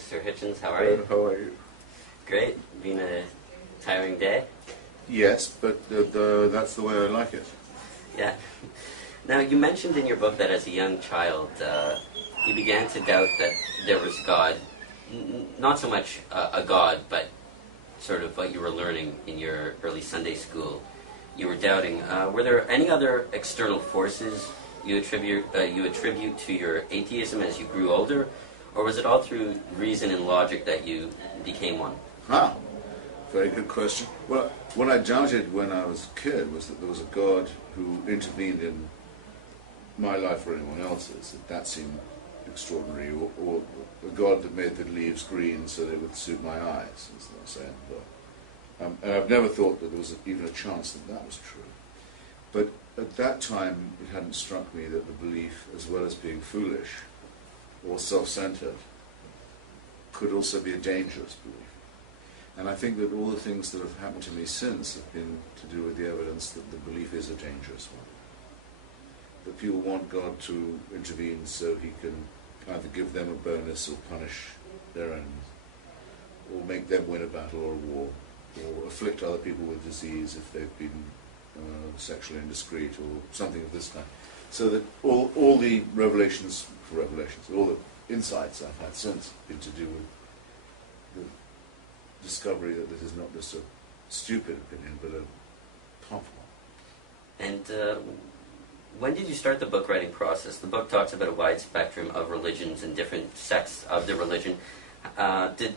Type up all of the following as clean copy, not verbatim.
Mr. Hitchens. How are you? How are you? Great. Been a tiring day? Yes, but that's the way I like it. Yeah. Now, you mentioned in your book that as a young child, you began to doubt that there was God. Not so much a God, but sort of what you were learning in your early Sunday school. You were doubting. Were there any other external forces you attribute to your atheism as you grew older, or was it all through reason and logic that you became one? Ah, very good question. Well, what I doubted when I was a kid was that there was a God who intervened in my life or anyone else's. That seemed extraordinary, or a God that made the leaves green so they would suit my eyes, as they say in the book. And I've never thought that there was even a chance that that was true. But at that time, it hadn't struck me that the belief, as well as being foolish or self-centered, could also be a dangerous belief. And I think that all the things that have happened to me since have been to do with the evidence that the belief is a dangerous one. That people want God to intervene so he can either give them a bonus or punish their enemies, or make them win a battle or a war, or afflict other people with disease if they've been sexually indiscreet or something of this kind. So that all the revelations, all the insights I've had since have been to do with the discovery that this is not just a stupid opinion, but a powerful one. And when did you start the book writing process? The book talks about a wide spectrum of religions and different sects of the religion. Did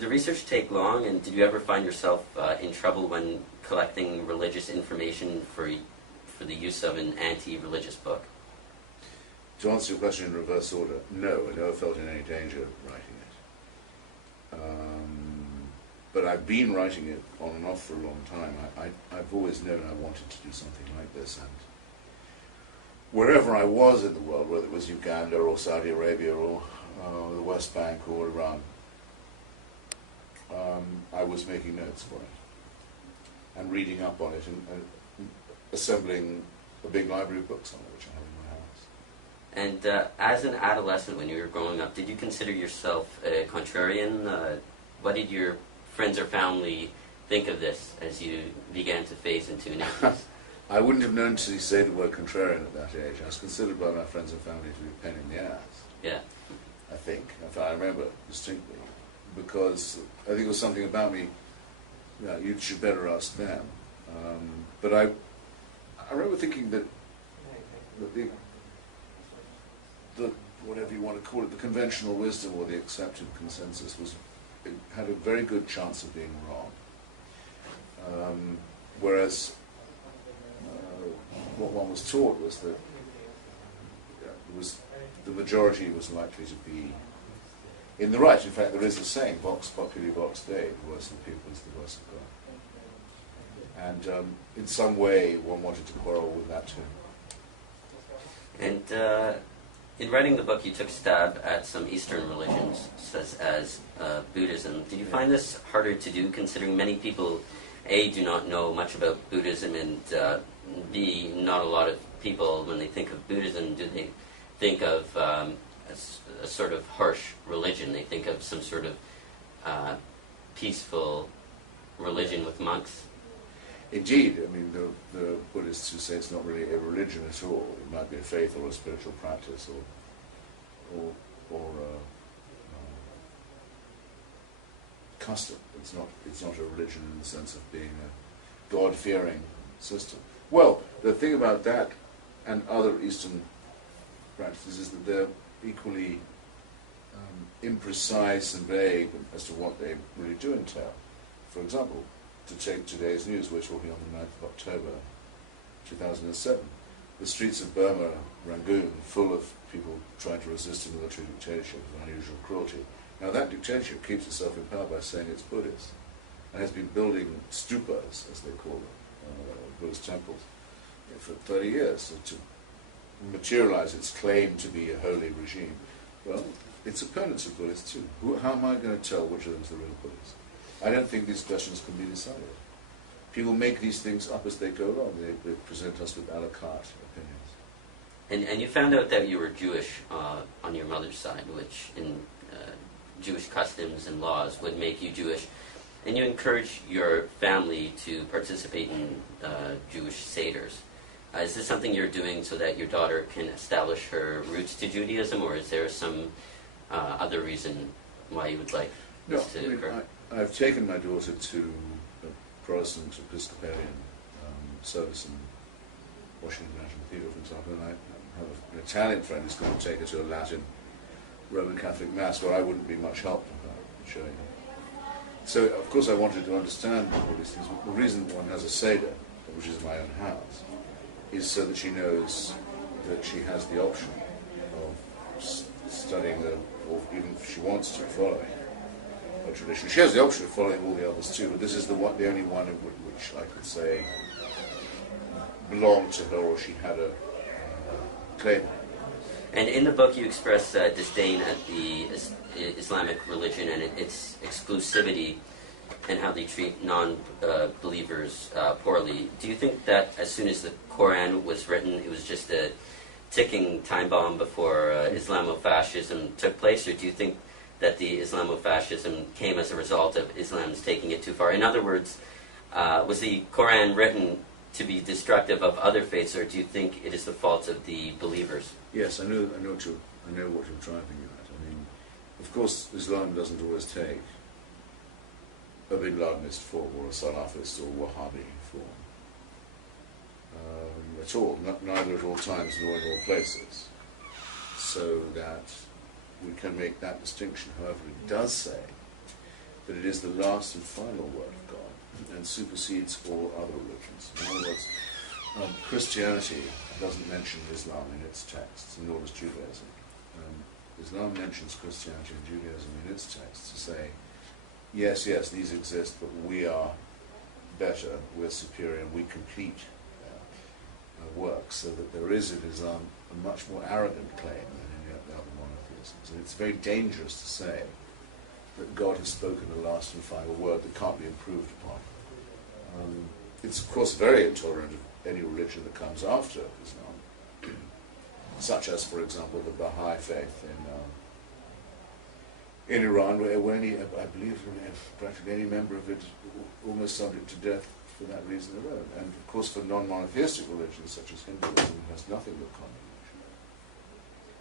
the research take long, and did you ever find yourself in trouble when collecting religious information for the use of an anti-religious book? To answer your question in reverse order, no, I never felt in any danger writing it. But I've been writing it on and off for a long time. I've always known I wanted to do something like this, and wherever I was in the world, whether it was Uganda or Saudi Arabia or the West Bank or Iran, I was making notes for it and reading up on it and assembling a big library of books on it, which I have in my house. And as an adolescent, when you were growing up, did you consider yourself a contrarian? What did your friends or family think of this as you began to phase into an atheist? I wouldn't have known to say the word contrarian at that age. I was considered by my friends and family to be a pain in the ass. Yeah. I think, if I remember distinctly. Because I think it was something about me, you should better ask them. But I remember thinking that the whatever you want to call it, the conventional wisdom or the accepted consensus had a very good chance of being wrong. Whereas what one was taught was that the majority was likely to be in the right. In fact, there is a saying, vox populi vox Dei, the voice of the people is the voice of God. And in some way, one wanted to quarrel with that too. And in writing the book, you took a stab at some Eastern religions, such as Buddhism. Did you find this harder to do, considering many people, A, do not know much about Buddhism, and B, not a lot of people, when they think of Buddhism, do they think of a sort of harsh religion? They think of some sort of peaceful religion with monks. Indeed, I mean, the Buddhists who say it's not really a religion at all. It might be a faith or a spiritual practice or custom. It's not a religion in the sense of being a God-fearing system. Well, the thing about that and other Eastern practices is that they're equally imprecise and vague as to what they really do entail. For example, to take today's news, we're talking on the 9th of October 2007, the streets of Burma, Rangoon, full of people trying to resist a military dictatorship of unusual cruelty. Now that dictatorship keeps itself in power by saying it's Buddhist, and has been building stupas, as they call them, Buddhist temples, for 30 years to materialize its claim to be a holy regime. Well, its opponents are Buddhists too. How am I going to tell which of them is the real Buddhist? I don't think these questions can be decided. People make these things up as they go along. They present us with a la carte opinions. And you found out that you were Jewish on your mother's side, which Jewish customs and laws would make you Jewish, and you encourage your family to participate in Jewish seders. Is this something you're doing so that your daughter can establish her roots to Judaism, or is there some other reason why you would like this to occur? I've taken my daughter to a Protestant Episcopalian service in Washington National Theatre, for example, and I have an Italian friend who's going to take her to a Latin Roman Catholic Mass where I wouldn't be much help in showing her. So, of course, I wanted to understand all these things. The reason one has a Seder, which is my own house, is so that she knows that she has the option of studying or even if she wants to, following a tradition. She has the option of following all the others too, but this is the only one in which I could say belonged to her, or she had a claim. And in the book you express disdain at the Islamic religion and its exclusivity and how they treat non-believers poorly. Do you think that as soon as the Quran was written, it was just a ticking time bomb before Islamofascism took place, or do you think that the Islamofascism came as a result of Islam's taking it too far? In other words, was the Quran written to be destructive of other faiths, or do you think it is the fault of the believers? Yes, I know what you're driving at. I mean, of course, Islam doesn't always take a Bin Ladenist form or a Salafist or Wahhabi form at all, neither at all times nor in all places. So that we can make that distinction. However, it does say that it is the last and final word of God and supersedes all other religions. In other words, Christianity doesn't mention Islam in its texts, nor does Judaism. Islam mentions Christianity and Judaism in its texts to say, yes, these exist, but we are better, we're superior, and we complete work, so that there is in Islam a much more arrogant claim than any of the other monotheisms. And it's very dangerous to say that God has spoken the last and final word that can't be improved upon. It's, of course, very intolerant of any religion that comes after Islam, such as, for example, the Baha'i faith in Iran, where I believe practically any member of it is almost subject to death for that reason alone. And, of course, for non-monotheistic religions, such as Hinduism, it has nothing but condemnation.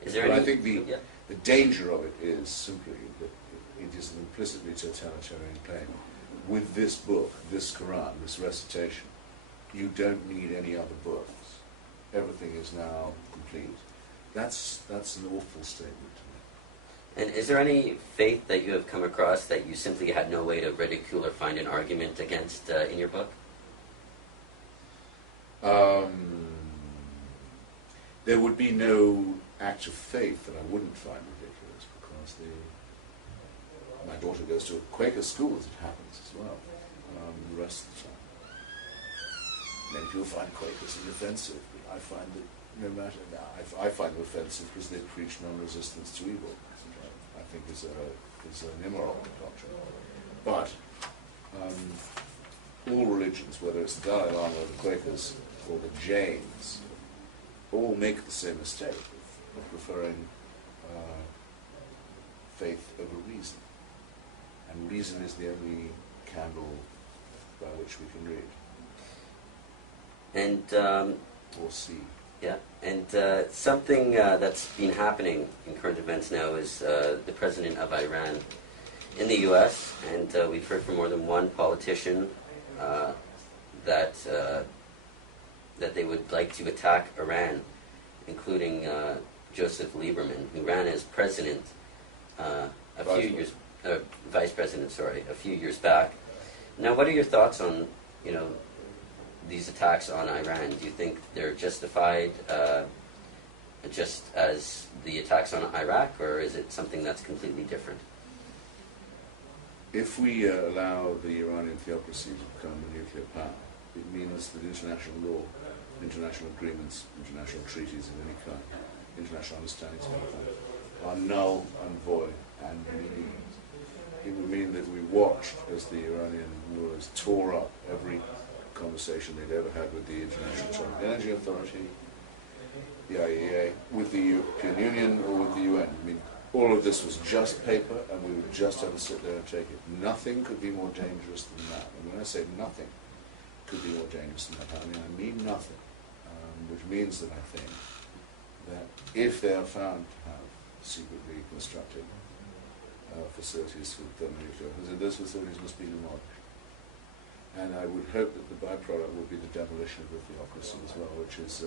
Is there but I think the danger of it is simply that it is an implicitly totalitarian claim. With this book, this Quran, this recitation, you don't need any other books. Everything is now complete. That's an awful statement to me. And is there any faith that you have come across that you simply had no way to ridicule or find an argument against in your book? There would be no act of faith that I wouldn't find ridiculous, because my daughter goes to a Quaker school, as it happens, as well, the rest of the time. Many people find Quakers offensive, but I find that no matter, I find them offensive because they preach non-resistance to evil, which I think is an immoral doctrine. But all religions, whether it's the Dalai Lama or the Quakers or the Jains, all make the same mistake of preferring faith over reason. And reason is the only candle by which we can read. And or see. Yeah, and something that's been happening in current events now is the president of Iran in the U.S., and we've heard from more than one politician that they would like to attack Iran, including Joseph Lieberman, who ran as president vice president, a few years back. Now, what are your thoughts on, these attacks on Iran? Do you think they're justified, just as the attacks on Iraq, or is it something that's completely different? If we allow the Iranian theocracy to become a nuclear power, it means that international law, international agreements, international treaties of any kind, international understandings of any kind, are null and void and meaningless. It would mean that we watched as the Iranian rulers tore up every conversation they'd ever had with the International Atomic Energy Authority, the IAEA, with the European Union, or with the UN. I mean, all of this was just paper and we would just have to sit there and take it. Nothing could be more dangerous than that. And when I say nothing could be more dangerous than that, I mean nothing. Which means that I think that if they are found to have secretly constructed facilities for thermonuclear weapons, then those facilities must be demolished. And I would hope that the byproduct would be the demolition of the theocracy as well, which is,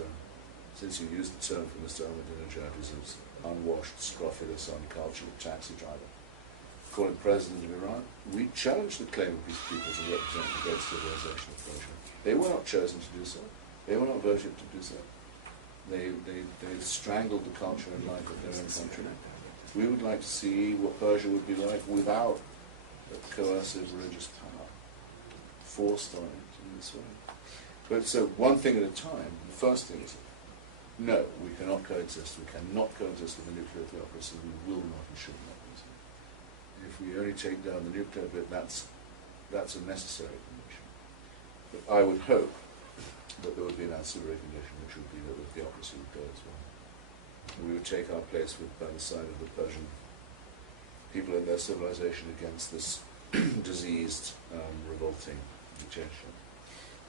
since you used the term for Mr. Ahmadinejad, who's an unwashed, scrofulous, uncultured taxi driver, call him president of Iran, we challenge the claim of these people to represent the great civilization of Persia. They were not chosen to do so. They were not voted to do so. They strangled the culture and life of their own country. We would like to see what Persia would be like without a coercive religious power forced on it in this way. But so one thing at a time, the first thing is, no, we cannot coexist. We cannot coexist with a nuclear theocracy. We will not and should not. If we only take down the nuclear bit, that's a necessary condition. But I would hope that there would be an ancillary condition, which would be that the theocracy would go as well. And we would take our place by the side of the Persian people and their civilization against this diseased, revolting dictatorship.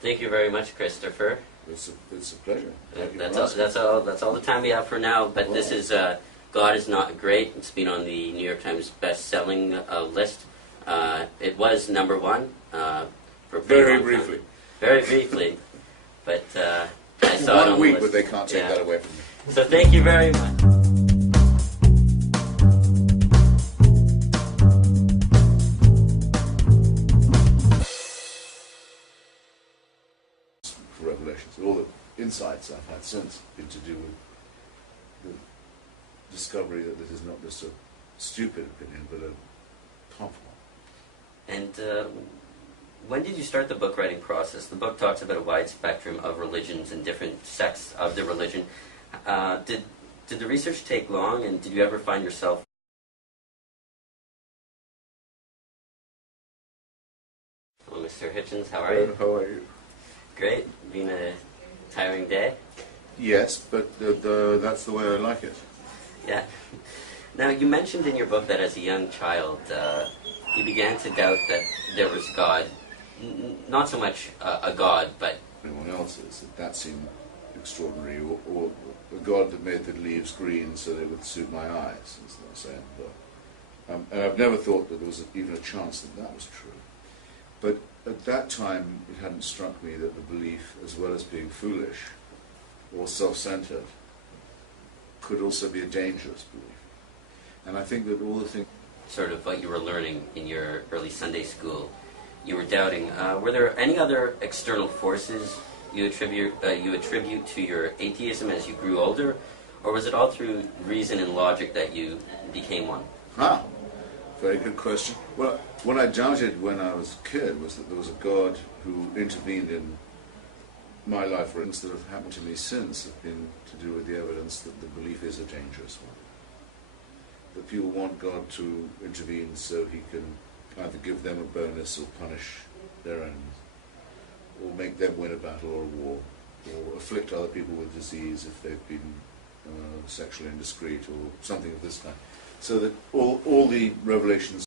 Thank you very much, Christopher. It's a pleasure. That's all the time we have for now. But wow. This is God is Not Great. It's been on the New York Times best-selling list. It was number one for very briefly. Very briefly. But I saw it on 1 week, the list. But they can't take that away from me. So thank you very much. Revelations. All the insights I've had since have been to do with the discovery that this is not just a stupid opinion, but a powerful one. And when did you start the book writing process? The book talks about a wide spectrum of religions and different sects of the religion. Did the research take long, and did you ever find yourself... Hello, Mr. Hitchens, how are you? How are you? Great. Been a tiring day? Yes, but that's the way I like it. Yeah. Now, you mentioned in your book that as a young child, you began to doubt that there was God. Not so much a God, but... Anyone else's. That seemed extraordinary. Or a God that made the leaves green so they would suit my eyes, as they say in the book. And I've never thought that there was even a chance that that was true. But at that time, it hadn't struck me that the belief, as well as being foolish or self-centered, could also be a dangerous belief. And I think that all the things... Sort of what you were learning in your early Sunday school, you were doubting. Were there any other external forces you attribute to your atheism as you grew older, or was it all through reason and logic that you became one? Very good question. Well, what I doubted when I was a kid was that there was a God who intervened in my life. Things that have happened to me since have been to do with the evidence that the belief is a dangerous one. That people want God to intervene so he can either give them a bonus or punish their enemies, or make them win a battle or a war, or afflict other people with disease if they've been sexually indiscreet or something of this kind. So that all the revelations